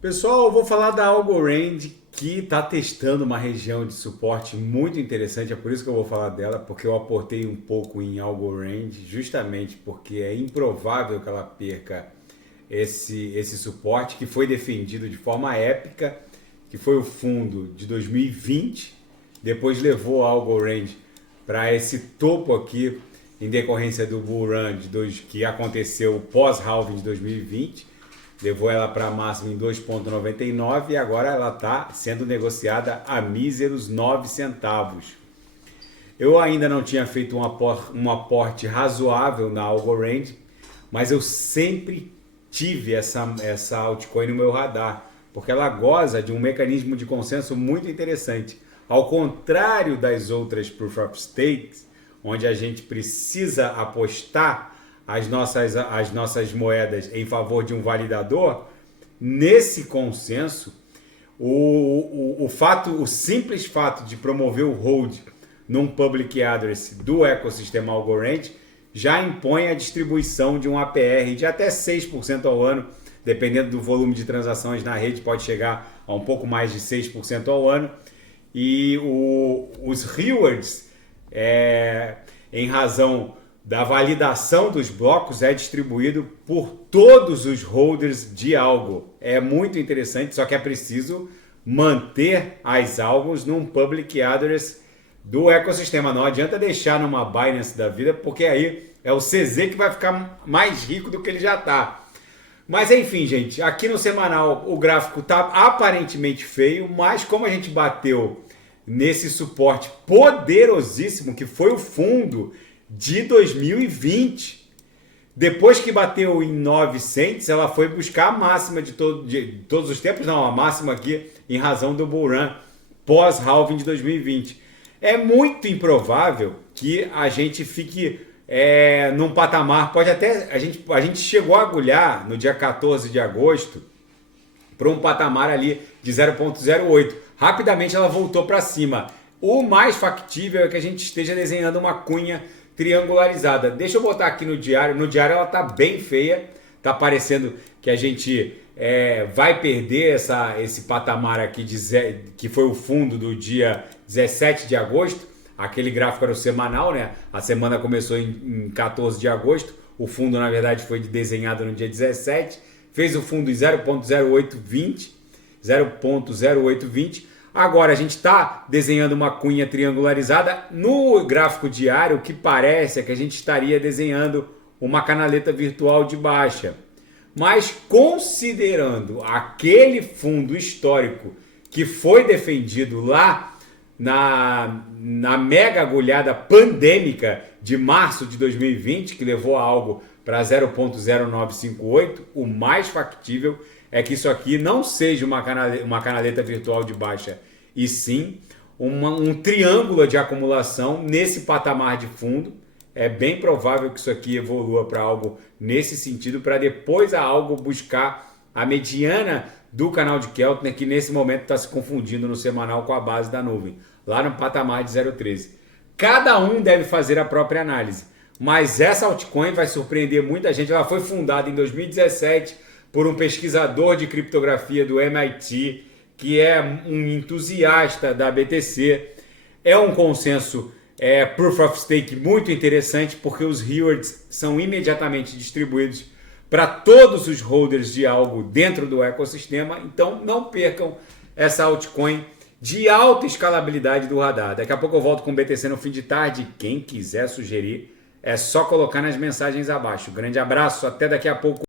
Pessoal, eu vou falar da Algorand que está testando uma região de suporte muito interessante. É por isso que eu vou falar dela, porque eu aportei um pouco em Algorand, justamente porque é improvável que ela perca esse suporte que foi defendido de forma épica, que foi o fundo de 2020, depois levou a Algorand para esse topo aqui em decorrência do bull run que aconteceu pós-halving de 2020. Levou ela para a máxima em 2,99 e agora ela está sendo negociada a míseros 9 centavos. Eu ainda não tinha feito um aporte razoável na Algorand, mas eu sempre tive essa altcoin no meu radar, porque ela goza de um mecanismo de consenso muito interessante. Ao contrário das outras Proof of Stakes, onde a gente precisa apostar as nossas moedas em favor de um validador, nesse consenso, o simples fato de promover o hold num public address do ecossistema Algorand já impõe a distribuição de um APR de até 6% ao ano, dependendo do volume de transações na rede, pode chegar a um pouco mais de 6% ao ano. E os rewards, em razão da validação dos blocos, é distribuído por todos os holders de algo. É muito interessante, só que é preciso manter as algos num public address do ecossistema. Não adianta deixar numa Binance da vida, porque aí é o CZ que vai ficar mais rico do que ele já está. Mas enfim, gente, aqui no semanal o gráfico está aparentemente feio, mas como a gente bateu nesse suporte poderosíssimo que foi o fundo de 2020, depois que bateu em 900, ela foi buscar a máxima de todos os tempos, não, a máxima aqui em razão do bull run pós-halving de 2020. É muito improvável que a gente fique num patamar, pode até, a gente chegou a agulhar no dia 14 de agosto para um patamar ali de 0,08. Rapidamente ela voltou para cima. O mais factível é que a gente esteja desenhando uma cunha triangularizada. Deixa eu botar aqui no diário. No diário ela tá bem feia. Tá parecendo que a gente vai perder esse patamar aqui que foi o fundo do dia 17 de agosto. Aquele gráfico era o semanal, né? A semana começou em 14 de agosto. O fundo, na verdade, foi desenhado no dia 17. Fez o fundo em 0,0820. 0,0820. Agora a gente está desenhando uma cunha triangularizada. No gráfico diário, o que parece é que a gente estaria desenhando uma canaleta virtual de baixa. Mas considerando aquele fundo histórico que foi defendido lá na mega agulhada pandêmica de março de 2020, que levou a algo para 0,0958, o mais factível é que isso aqui não seja uma canaleta virtual de baixa, e sim um triângulo de acumulação nesse patamar de fundo. É bem provável que isso aqui evolua para algo nesse sentido, para depois a algo buscar a mediana do canal de Keltner, que nesse momento está se confundindo no semanal com a base da nuvem, lá no patamar de 0,13. Cada um deve fazer a própria análise, mas essa altcoin vai surpreender muita gente. Ela foi fundada em 2017 por um pesquisador de criptografia do MIT, que é um entusiasta da BTC. É um consenso Proof of Stake muito interessante, porque os rewards são imediatamente distribuídos para todos os holders de algo dentro do ecossistema. Então não percam essa altcoin de alta escalabilidade do radar. Daqui a pouco eu volto com o BTC no fim de tarde. Quem quiser sugerir, é só colocar nas mensagens abaixo. Grande abraço, até daqui a pouco.